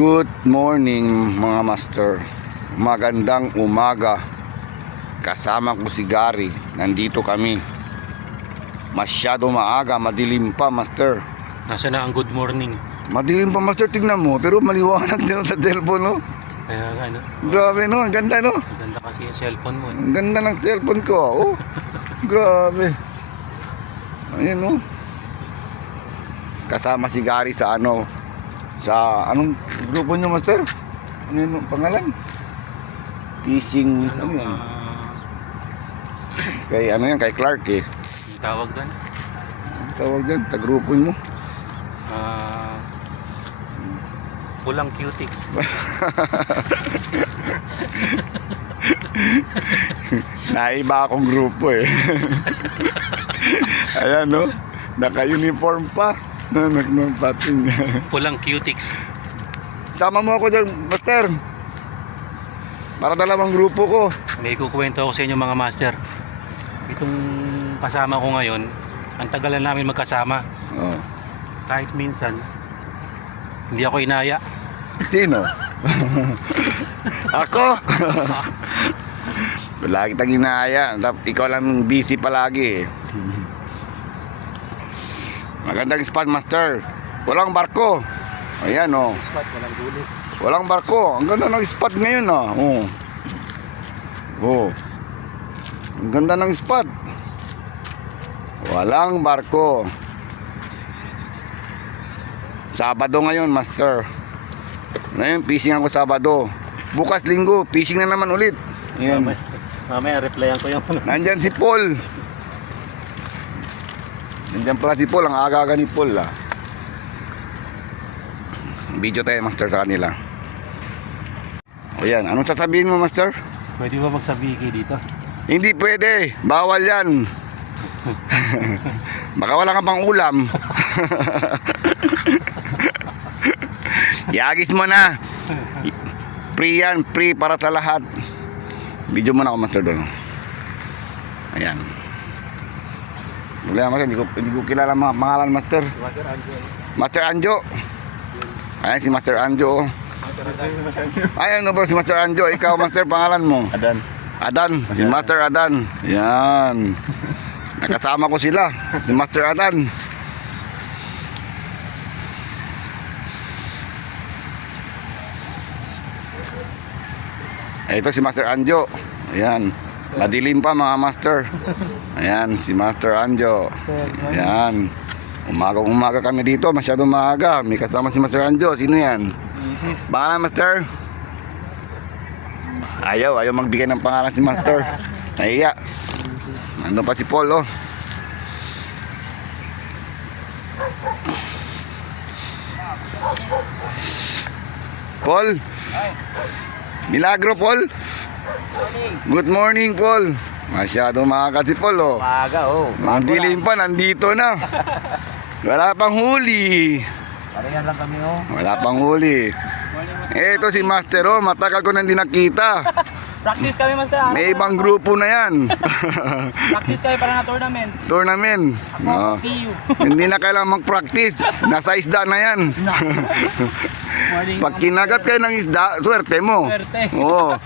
Good morning mga master. Magandang umaga. Kasama ko si Gary. Nandito kami. Masyado maaga, madilim pa master. Nasaan na ang good morning? Madilim pa master, tignan mo. Pero maliwanag din sa cellphone, no? Kaya nga, no? Grabe, no? Ang ganda, no? Ang ganda kasi yung cellphone mo. Ang ganda ng cellphone ko, oh. Grabe. Ayan, no? Kasama si Gary sa sa anong grupo nyo master? Ano yung pangalan? Fishing, ano yan? Kay kay Clark eh. Yung tawag doon? Ang tawag dyan, tagrupo mo. Pulang cutics. Naiba akong grupo eh. Ayan, no? Naka-uniform pa. Nagpating. Pulang cutics. Sama mo ako dyan, master. Para dalawang grupo ko. May kukwento ako sa inyo mga master. Itong kasama ko ngayon, ang tagalan namin magkasama. Oh. Kahit minsan, hindi ako inaya. Sino? Ako? Lagi tang inaya. Ikaw lang busy palagi eh. Magandang spot master. Walang barko. Ayan oh. Walang gulit. Walang barko. Ang ganda ng spot ngayon ah. Oh. Oh. Ang ganda ng spot. Walang barko. Sabado ngayon master. Ngayon fishing ako Sabado. Bukas Linggo fishing na naman ulit. Ayan. Mamaya replyan ko yung Nandyan si Paul. Nandyan pala si Paul. Ang aga-aga ni Paul ah. Video tayo master sa kanila. Ayan. Anong sasabihin mo master? Pwede ba magsabiki dito? Hindi pwede. Bawal yan. Baka wala kang pang ulam. Yagis mo na. Free yan. Free para sa lahat. Video mo na ako master doon. Ayan. Wala master. Hindi ko kilala mga pangalan master. Master Anjo. Master Anjo. Ayan si Master Anjo. Ayan no bro si Master Anjo. Ikaw master pangalan mo? Adan. Adan. Si Master Adan. Yan. Nakasama ko sila. Si Master Adan. Ito si Master Anjo. Ayan. Madilim pa mga master. Ayan si Master Anjo. Ayan. Umaga kami dito. Masyadong maaga. May kasama si Master Anjo. Sino yan? Pangalan master? Ayaw magbigay ng pangalan si master. Nahiya. Nandun pa si Paul oh. Paul? Milagro Paul? Good morning Paul. Masyado maaga si Paul oh. Maaga oh. Ang dilim pa, nandito na. Wala pang huli. Parehan lang kami oh. Wala pang huli. Ito si Master oh, matagal ko nang hindi nakita. Practice kami master. May ibang grupo na yan. Practice kami para na tournament. Tournament. No. See you. Hindi na kailangan mag-practice. Nasa isda na yan. Morning. Pag kinagat kayo ng isda, swerte mo. Swerte. Oo.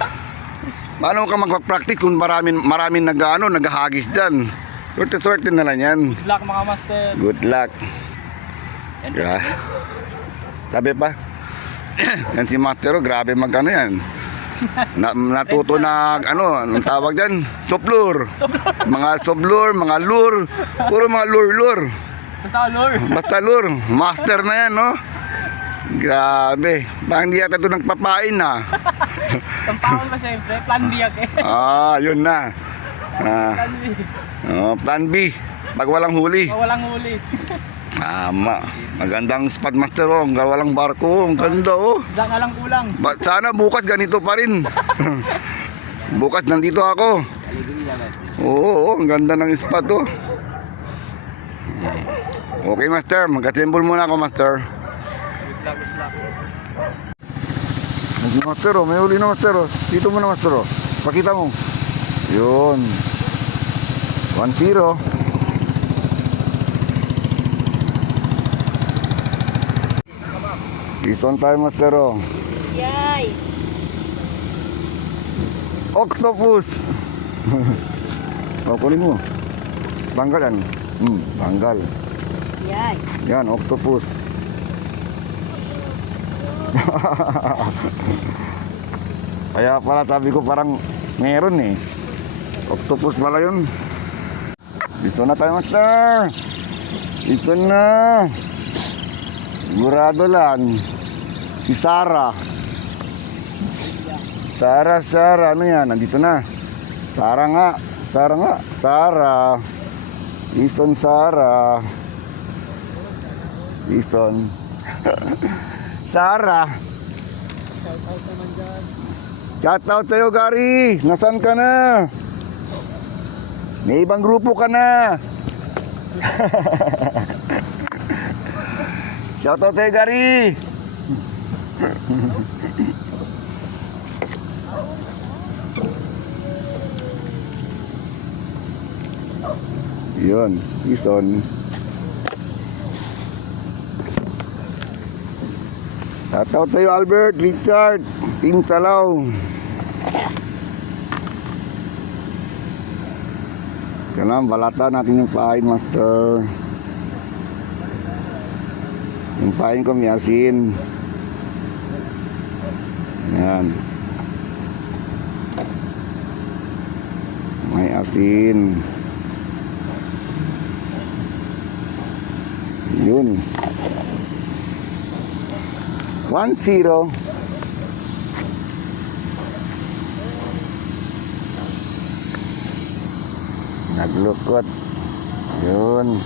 Paano ka mag-practice kung maraming naghahagis dyan? Swerte na lang yan. Good luck mga master. Good luck. Yeah. Sabi pa? Yan si Master, grabe magkano yan. Natuto na anong tawag dyan? Soplur. Mga soplur, mga lure. Puro mga lure. Basta lure. Basta lure. Master na yan, no? Grabe. Parang di yata ito nagpapain na. Tampakan pa siyempre. Plan B eh. Yun na. Plan B. Plan B. Pag walang huli. Walang huli. Tama. Magandang spot master oh. Walang barko. Ang ganda oh. Isda nga lang kulang. Sana bukas ganito pa rin. Bukas nandito ako. Oo, ang ganda ng spot oh. Okay master, mag-assemble muna ako master. Good luck. Hindi master oh, may huli na master oh. Dito muna master oh. Pakita mo. Yun. 1-0. Piston tayo, master, oh. Yay! Octopus. Oh, kunin mo. Tanggal yan. Tanggal. Yay! Yan, octopus. Kaya pala sabi ko parang meron eh. Octopus pala yun. Dito na tayo, master. Dito na. Sigurado lang. Si Sarah. Sarah, ano yan? Nandito na. Sarah nga. Sarah. Easton Sarah. Easton. Sarah. Shout out sa'yo, Gary. Nasaan ka na? May ibang grupo ka na. Shout out sa'yo, Gary. Yun, Easton. Shout out sa'yo, Albert, Richard, Team Salaw. Kailangan balata natin yung pain, master. Yung pain ko may asin. Yan. May asin. Yun. 1-0. Naglukot. Yun.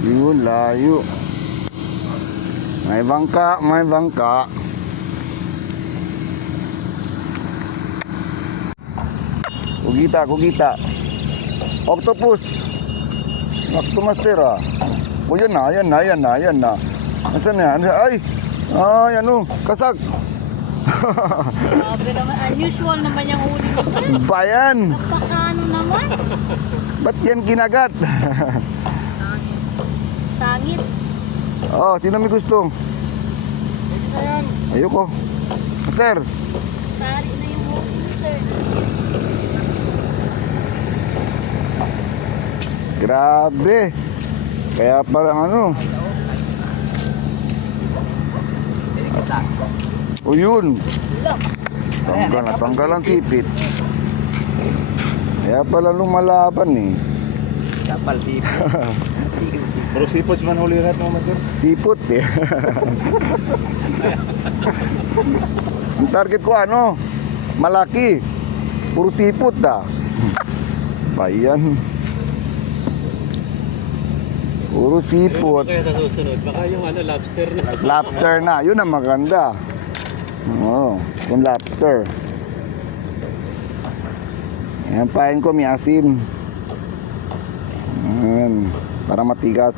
Yun, layo. May bangka. Kugita. Octopus. Nakto, master, ah. O, yan na. Nasaan na yan? Ay, ano, kasag. Grabe naman. Unusual naman yung huli mo, sir. Bayan. Napakaano naman. Ba't yan kinagat? Sangit. Oh, sino may gusto? Ayoko. Master. Sari na yung huli mo, sir. Grabe. Kaya parang ano. O yun. Tanggal ang sipit. Kaya pala lumalaban eh. Kapal tipo. Pero sipot man huli rin mo, master. Sipot eh. Ang target ko ano? Malaki. Puro sipot ah. Bayan. Puro sipot. Kaya sa susunod, baka yung lobster na. Lobster na. Yun ang maganda. Oo. Yung lobster. Yan, pain ko may asin. Yan. Para matigas.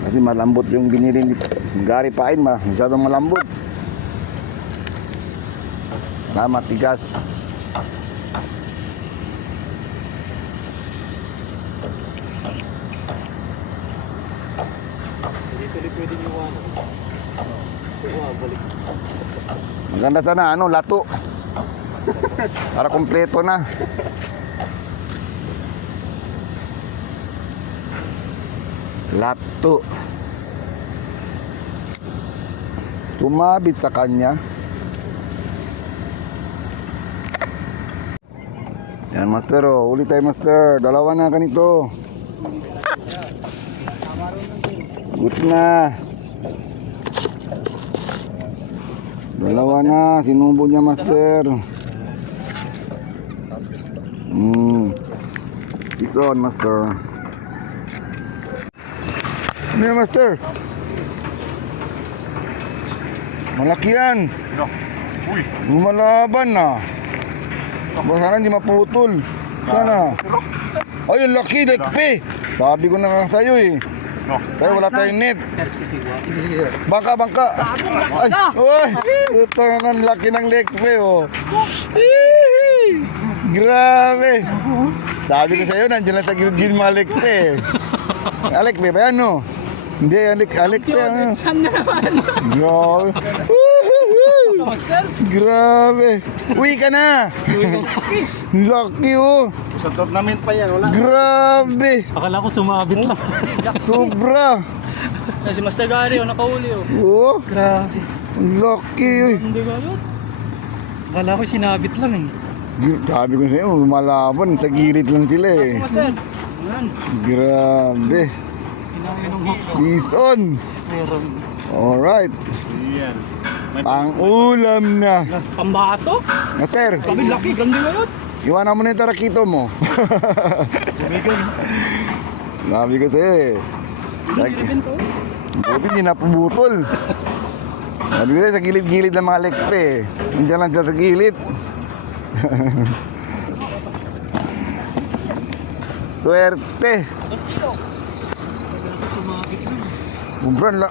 Kasi malambot yung binili ni Gary pain. Masyadong malambot. Para matigas. Dito pwede nyo balik. Maganda sana, ano, lato. Para kompleto na. Lato. Tumabit sa kanya. Yan, master, oh. Uli tayo, master. Dalawa na ganito. Good na. Dalawa na. Sinubo niya, master. It's on, master. Ano yan, master? Malaki yan. Lumalaban na. Sana hindi maputol. Sana. Ay, ang laki, lekpe. Sabi ko na nga sa'yo eh. Kaya wala tayong net. Sir, sige. Bangka. Ay, uy. Ito ang laki ng lekpe, oh. Hihi. Grabe. Sabi ko sa'yo, nandiyan lang sa gilid mga lekpe. Alekpe ba yan, no? Hindi, alekpe. Saan na naman? Grabe. Master? Grabe. Uwi ka na. Laki, oh. Sa tournament pa yan, wala. Grabe. Akala ko sumabit lang. Sobra. Si Master Gary, nakahuli oh. Oh, Grabe. laki, eh. Hindi ba yun? Akala ko sinabit lang eh. Sabi ko sa'yo, lumalaban. Sa gilid lang sila, eh. Master? Grabe. Kinain ng hook. Peace on. Meron. Alright. Yan. Ang ulam na. Pambato? Master, Sabi laki, ganda ba yun? iwanan mo na yung tarakito mo. Sabi ko sa'yo, eh. Ito? Buti hindi napubutol. Sabi ko sa'yo, sa gilid-gilid ng mga lekpe, eh. Hindi lang siya sa gilid. Swerte. Ubran la.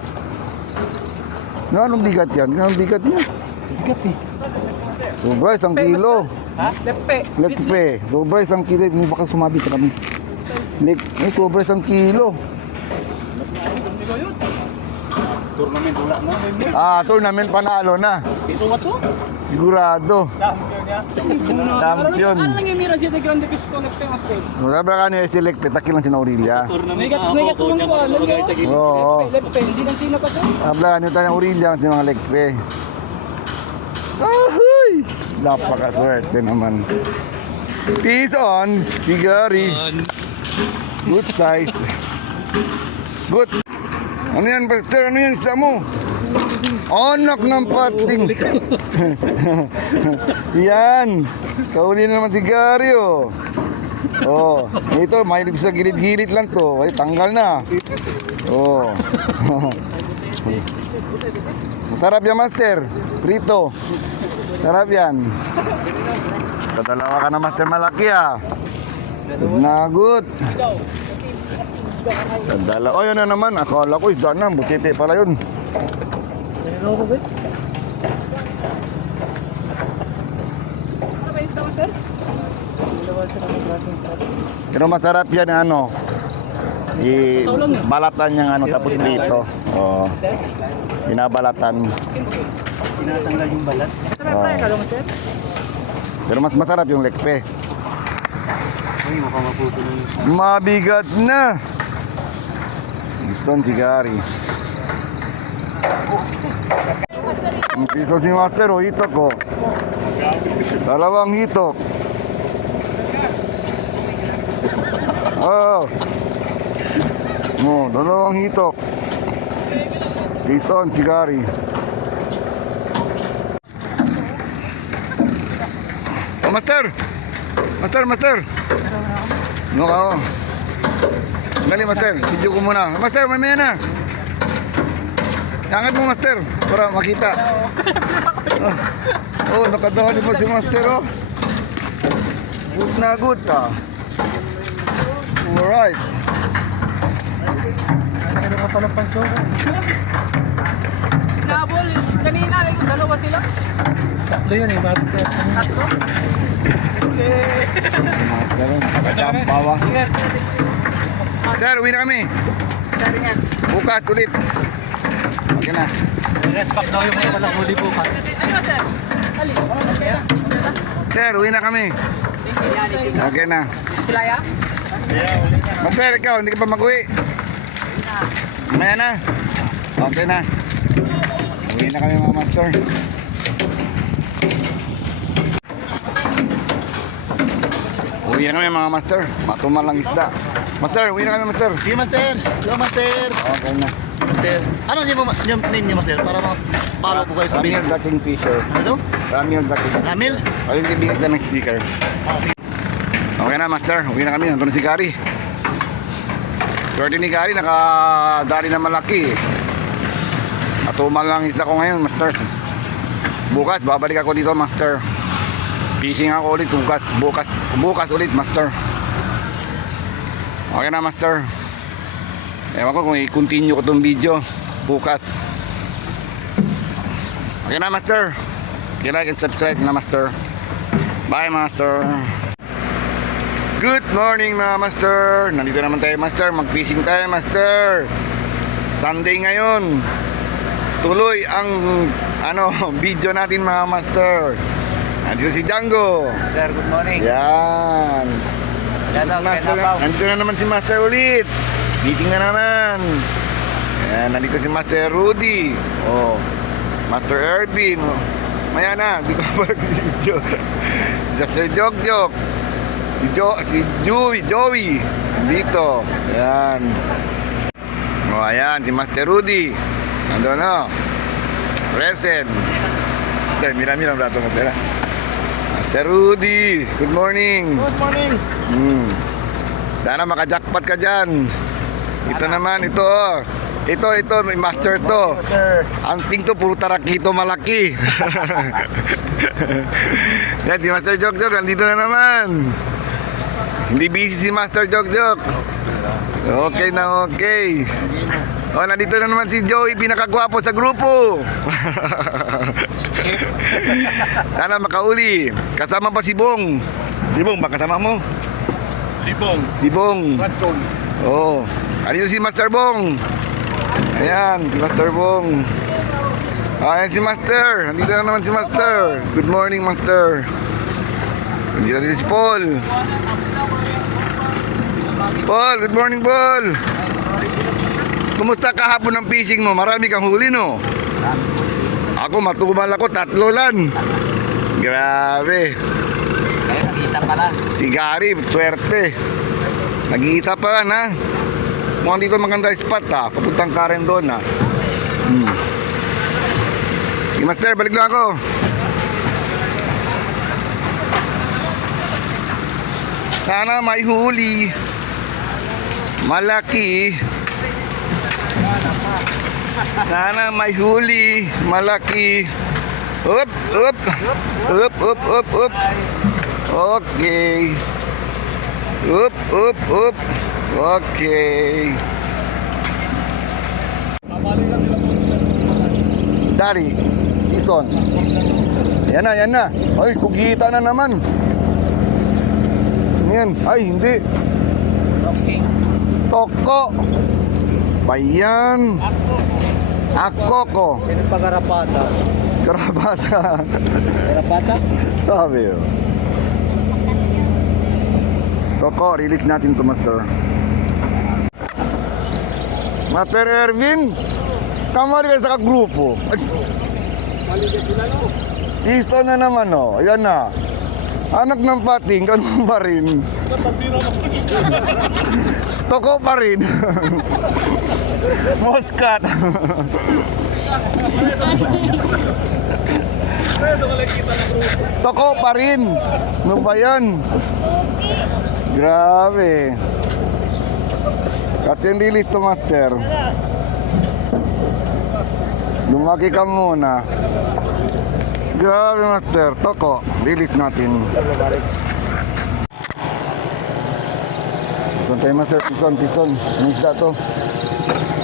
Anong bigat yan? Anong bigat niya? Bigat eh. Sobra, 1 kilo. Ha? Lepe. Lekpe. Sobra, 1 kilo. Hindi baka sumabit ka kami. Sobra, 1 kilo. Hindi ba yun? Tournament wala na. Tournament panalo na. Piso ka to? Sigurado. Champion. Ano lang yung mira siya de grande pisto lepe Master? Sabi ka niya si Lekpe, takil lang si Aurelia. May katulong ko, alam nyo? Oo. Lepe, sino pa to? Sabi ka niya tayo Aurelia si mga Lekpe. Ahoy! Napakaswerte naman. Peace on, Tigari. Good size. Good. Ano yan, Pastor? Ano yan, isla mo? Anak ng pating. Yan. Kauli na naman si Gary, oh. Oh, ito, mahilig sa gilid-gilid lang to. Ay, tanggal na. Oh. Masarap yan, Master. Prito. Sarap yan. Padalawa ka na, Master, malaki, ah. Good na good. Kadala. Oh, yun na naman. Akala ko isda na. Butiti pala yun. Pero masarap yan, ano. Balatan niyang ano, tapos dito. Oh. Binabalatan. Tinatanggal yung balat. Pero mas masarap yung lekpe. Uy, mukhang maputo na yung... Mabigat na. Gusto si Gary. Ang piso si Master, o hitok ko. Dalawang hitok. Oh. Dalawang hitok. Piso si Gary. Oh, Master! Master! Ano ka, oh? Dali, Master. Video ko muna. Master, mamaya na. Angat mo, Master, para makita. Oh, nakadali mo si Master, oh. Good na good, ah. Alright. Ano ka pala pang show? Nabol, kanina, dalawa sila. Tatlo yun eh. Tatlo? Bawa. Sir, uwi na kami. Bukas ulit. Okay na. Respect daw yung mga walang huli bukas. Ano ba, sir? Ali. Sir, uwi na kami. Okay na. Pilaya? Master, ikaw, hindi ka pa mag-uwi. Mamaya na. Okay na. Uwi na kami, mga master. Uwi na kami, mga master. Matumal lang isda. Master, uwi na kami, master. Sige, Master. Hello, Master. Okay na. Master. Ano yung name niyo, Master? Para ma-follow ko kayo sa Ramil video. the Kingfisher. Ano? Ramil the King. Ramil? Ayun, ibigay na ng speaker. Okay na, master. Uwi na kami. Nandun na si Gary. Swerte ni Gary, nakadali na malaki. Atumal lang isda ko ngayon, master. Bukas, babalik ako dito, master. Fishing ako ulit bukas ulit, master. Okay na, master. Ewan ko kung i-continue ko tong video bukas. Okay na, Master. I-like and subscribe na, Master. Bye, Master. Good morning, mga Master. Nandito naman tayo, Master. Mag-fishing tayo, Master. Sunday ngayon. Tuloy ang video natin, mga Master. Nandito si Django. Sir, good morning. Yan. Master, nandito na naman si Master ulit. Meeting na naman. Yan, nandito si Master Rudy. Oh, Master Ervin. Oh. Maya na, di ko pa video. Master Jogjok. Si Joey. Nandito. Yan. Oh, ayan, si Master Rudy. Nandito na. Present. Master, mira brato mo, tira. Master Rudy, good morning. Good morning. Sana makajackpot ka dyan. Ito naman, ito. Ito, may master to. Ang ting to, puro tarakito malaki. Yan, si Master Jogjok, nandito na naman. Hindi busy si Master Jogjok. Okay na okay. Oh, nandito na naman si Joey, pinakagwapo sa grupo. Sana makauli. Kasama pa si Bong. Si Bong, ba kasama mo? Si Bong. Oo. Andito si Master Bong. Ayan, si Master Bong. Ayan si Master. Nandito na naman si Master. Good morning, Master. Nandito na si Paul. Paul, good morning, Paul. Kumusta kahapon ng fishing mo? Marami kang huli, no? Ako, matumal ako, 3 lang. Grabe. Ay, nag-isa pa lang. Si Gary, swerte. Nag-iita pa yan, ha? Mukhang dito maganda spot, ha? Papuntang Karen doon, ha? Sige, Master, balik lang ako. Sana may huli. Malaki. Sana may huli. Malaki. Up. Okay. Up. Okay. Dari. Ison. Yan na. Ay, kugita na naman. Yan. Ay, hindi. Toko. Bayan. Ako ko. Pagkarapata. Karabata. Karapata? Sabi yun. Toko, release natin to, Master. Master Ervin, kamali ka sa kagrupo. Isto na naman, oh. Ayan na. Anak ng pating, ganun pa rin. Toko pa rin. Moscat. Toko pa rin. Ano ba yan? Grabe. Katindilis to, Master. Lumaki ka muna. Grabe, Master. Toko. Release natin. Pison tayo, Master. Pison. Anong isda to?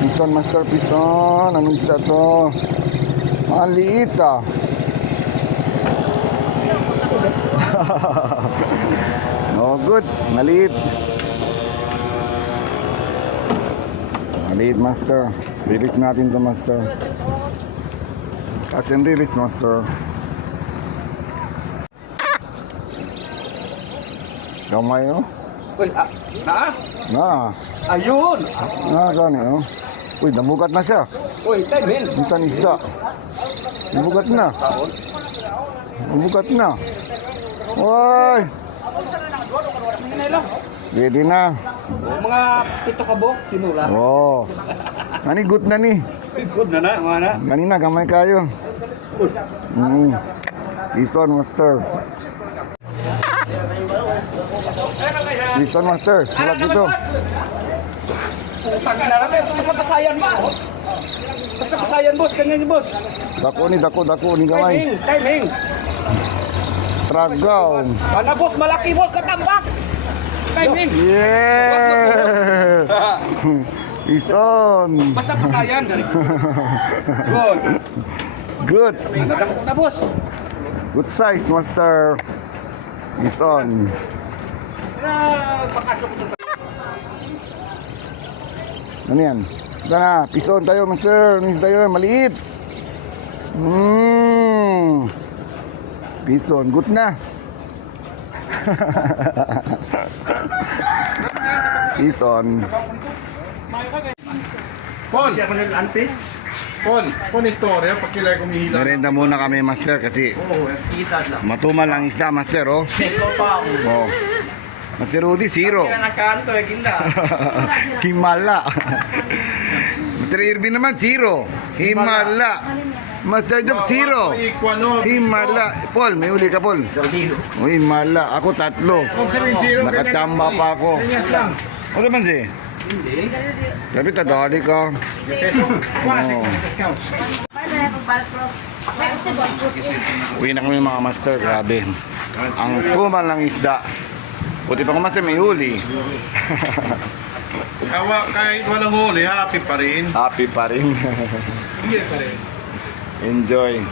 Pison, Master. Pison. Anong isda to? Maliit, ah. No good. Maliit. Maliit, Master. Release natin to, Master. Catch and release, Master. Gamay, oh. Uy, Na. ayun! Gani, oh. Uy, nabugat na siya. Uy, timing! Minsan isda. Nabugat na. Nabugat na. Uy! Ready na. Mga 7 kabok, tinula. Oh. Nani, good na ni. Good na, mga na. Kanina, gamay kayo. Listen, Master. Listen, Master. Sulat dito. Putang na namin, basta kasayan ba? Basta kasayan, boss. Ganyan yung boss. Dako ni gamay. Timing! Tragaw. Ano, boss? Malaki, boss. Katambak! Timing! Yeah! Ison. Basta pasayan. Good. Good. Nadakot na, boss. Good size, Master. Ison. Ano yan? Ito na, pison tayo, Master. Pison tayo, maliit. Pison, good na. Pison. Paul, Paul istorya, pag kilay kumihila. Merenda muna kami, Master, kasi matumal ang isda, Master, oh. Oh. Master Rudy, zero. Himala. Master Irvin naman, zero. Himala. Master Dog, zero. Himala. Paul, may uli ka, Paul. Oh, himala. Ako tatlo. Nakachamba pa ako. Ano man si? Sabi, tadali ka. Oh. Uwi na kami mga master, grabe. Ang kumal ng isda. Buti pa kung master may huli. Kahit walang huli, happy pa rin. Happy pa rin. Hindi pa rin. Enjoy.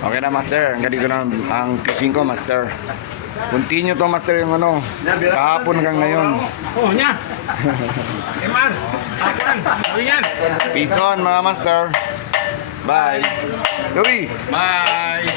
Okay na master, hanggang dito na ang fishing ko master. Continue to master yung ano, kahapon hanggang ngayon. Oh, nya. Eman. Ayan. Ayan. Peace on mga master. Bye. Joey. Bye.